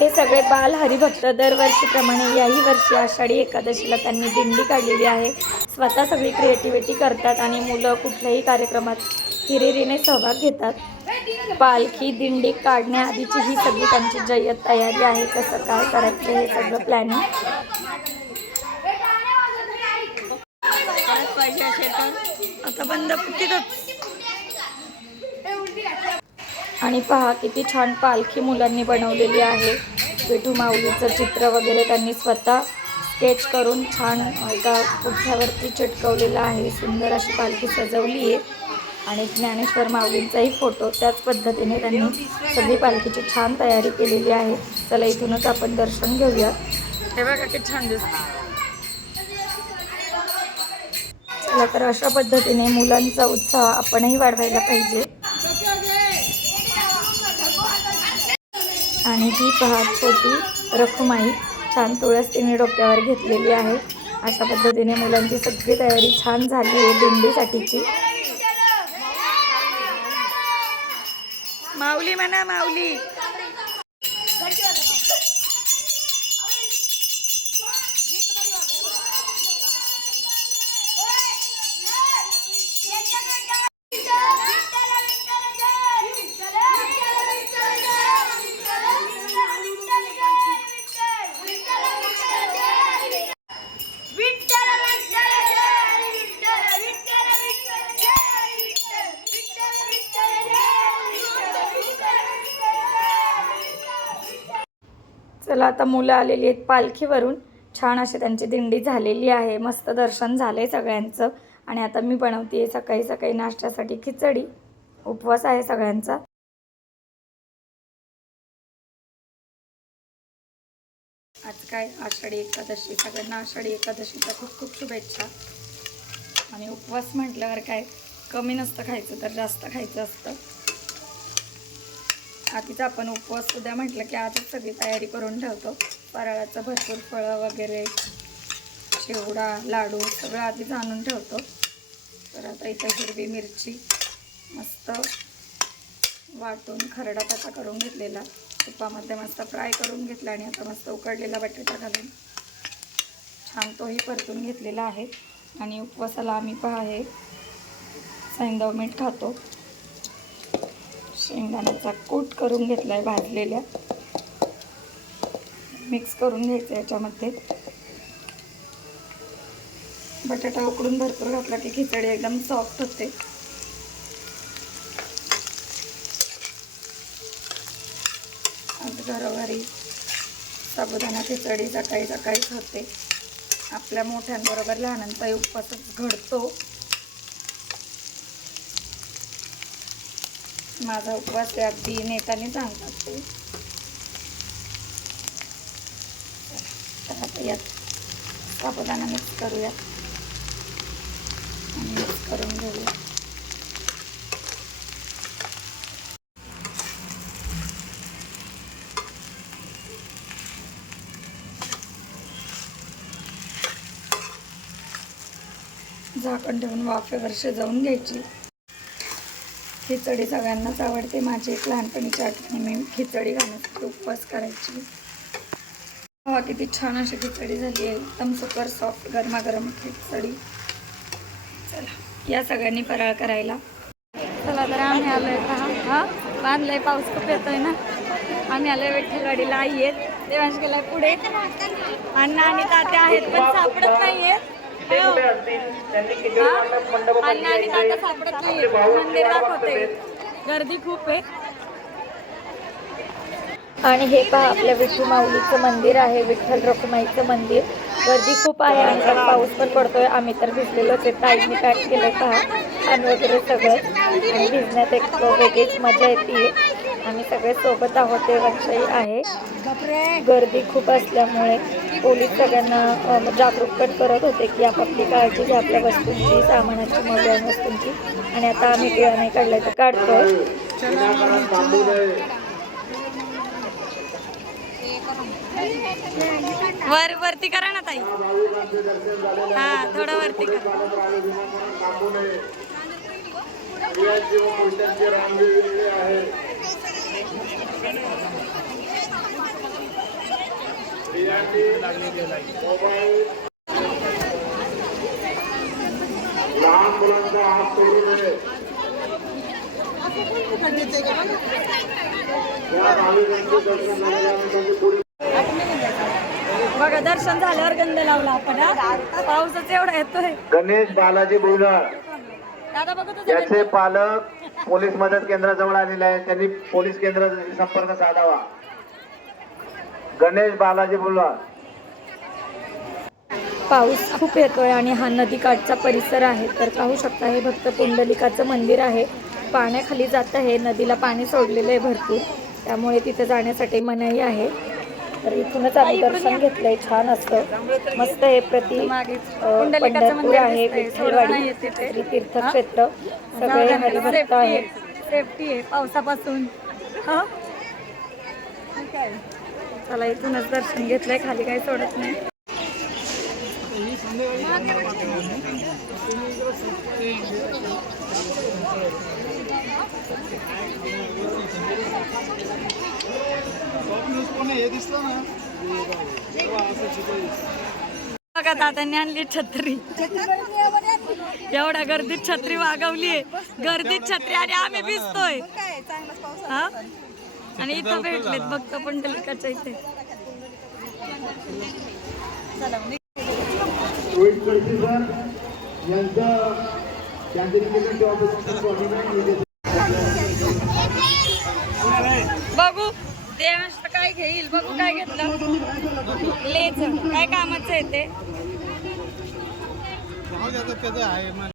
हे सगळे बाल हरिभक्त दरवर्षीप्रमाणे याही वर्षी आषाढी एकादशीला त्यांनी दिंडी काढलेली आहे. स्वतः सगळी क्रिएटिव्हिटी करतात आणि मुलं कुठल्याही कार्यक्रमात हिरिरीने सहभाग घेतात. पालखी दिंडी काढण्याआधीची ही सगळी त्यांची जय्यत तयारी आहे. कसं काय करायचं हे सगळं प्लॅनिंग आता बंद तिथंच आणि पहा किती छान पालखी मुलांनी बनवलेली आहे. विठू माऊलीचं चित्र वगैरे त्यांनी स्वतः स्केच करून छान एका पुठ्यावरती चिटकवलेलं आहे. सुंदर अशी पालखी सजवली आहे. आणि ज्ञानेश्वर माऊलींचाही फोटो त्याच पद्धतीने त्यांनी सगळी पालखीची छान तयारी केलेली आहे. चला इथूनच आपण दर्शन घेऊया हे बघा किती छान दिसतं. चला तर अशा पद्धतीने मुलांचा उत्साह आपणही वाढवायला पाहिजे. त्यांची पहा छोटी रखुमाई छान तुळस तिने डोक्यावर घेतलेली आहे. अशा पद्धतीने मुलांची सगळी तयारी छान झाली आहे दिंडीसाठीची. माऊली म्हणा माऊली. चला आता मुलं आलेली आहेत पालखीवरून. छान अशी त्यांची दिंडी झालेली आहे. मस्त दर्शन झालं आहे सगळ्यांचं. आणि आता मी बनवते आहे सकाळी सकाळी नाश्त्यासाठी खिचडी. उपवास आहे सगळ्यांचा. आज काय? आषाढी एकादशी. सगळ्यांना आषाढी एकादशीच्या खूप खूप शुभेच्छा. आणि उपवास म्हटल्यावर काय? कमी नसतं खायचं तर जास्त खायचं असतं. आधीच आपण उपवास उद्या म्हटलं की आजच सगळी तयारी करून ठेवतो. फराळाचं भरपूर फळं वगैरे चिवडा लाडू सगळं आधीच आणून ठेवतो. तर आता इथं हिरवी मिरची मस्त वाटून खरडा त्याचा करून घेतलेला. तुपामध्ये मस्त फ्राय करून घेतला आणि आता मस्त उकडलेला बटाटा घालून छान तोही परतून घेतलेला आहे. आणि उपवासाला आम्ही पहा हे सैंदव मीठ खातो. शेंगदाण्याचा कूट करून घेतला आहे भाजलेल्या. मिक्स करून घ्यायचं याच्यामध्ये. बटाटा उकडून भरपूर घातला की खिचडी एकदम सॉफ्ट होते. आज घरोघरी साबुदाणा खिचडी सकाळी सकाळीच होते. आपल्या मोठ्यांबरोबर लहानांचाही उपवासच घडतो. माझा उपवास आहे अगदी नेताने सांगतात ते. तर आता यात साबुदाणा मिक्स करूयात. आणि मिक्स करून घेऊया झाकण ठेवून वाफेवर शिजवून घ्यायची. खिचडी सगळ्यांनाच आवडते. माझी एक लहानपणीची आठवणी मी खिचडी घालण्यासाठी उपवास करायची. हवा किती छान अशी खिचडी झाली आहे. एकदम सुपर सॉफ्ट गरमागरम खिचडी. चला या सगळ्यांनी फराळ करायला. चला तर आम्ही आलोय का हा? बांधलाय पाऊस खूप येतोय ना? आम्ही आलोय विठ्ठलवाडीला. आई आहेत. देवांश गेलाय पुढे. अण्णा आणि तात्या आहेत पण सापडत नाहीये. हा? आणि तात्या सापडत नाही मंदिर दाखवते. गर्दी खूप आहे. आणि हे पहा आपल्या विठू माऊलीचं मंदिर आहे विठ्ठल रखुमाईचं मंदिर. गर्दी खूप आहे आणि त्यात पाऊस पण पडतोय. आम्ही तर भिजलेलोच आहे. ताईंनी पॅक केलंय पहा छान वगैरे सगळं. आणि भिजण्यात एक वेगळीच मजा येते. आम्ही सगळे सोबत आहोत. ते वर्षही आहे. गर्दी खूप असल्यामुळे. पोलीस सगळ्यांना जागरूक पण करत होते की आपापली काळजी घ्या आपल्या वस्तूंची सामानाची मौल्यवान वस्तूंची. आणि आता आम्ही टिळा नाही काढलाय तर काढतोय. वर वरती करा ना ताई. हा थोडं वरती करा. लहान मुलांचा हात सोडू नये बघा दर्शन झाल्यावर गंध लावला आपण? पाऊसच एवढा येतोय. गणेश बालाजी भुजबळ दादा याचे पालक पोलीस मदत केंद्राजवळ आलेले आहेत. त्यांनी पोलीस केंद्र संपर्क साधावा. गणेश बालाजी भुजबळ पाऊस खूप येतोय आणि हा नदीकाठचा परिसर आहे. तर पाहू शकता हे भक्त पुंडलिकाचं मंदिर आहे. पाण्याखाली जात आहे. नदीला पाणी सोडलेलं आहे भरपूर. त्यामुळे तिथे जाण्यासाठी मनाई आहे. तर इथूनच आम्ही दर्शन घेतलंय. छान असतं. मस्त हे प्रति पंढरपूर आहे विठ्ठलवाडी श्री तीर्थक्षेत्र. सगळे हरिभक्त सेफ्टी आहे. पावसापासून. हा? चला इथूनच दर्शन घेतलंय खाली काही सोडत नाही. बघा दादांनी आणली छत्री. एवढ्या गर्दीत छत्री वागवली आहे गर्दीत छत्री आणि आम्ही भिजतोय. हा? आणि इथं भेटलेत भक्त पंढलिकाच्या इथे. बघू देवांश काय घेईल बघू काय घेतलं. लेच काय कामाचं आहे ते?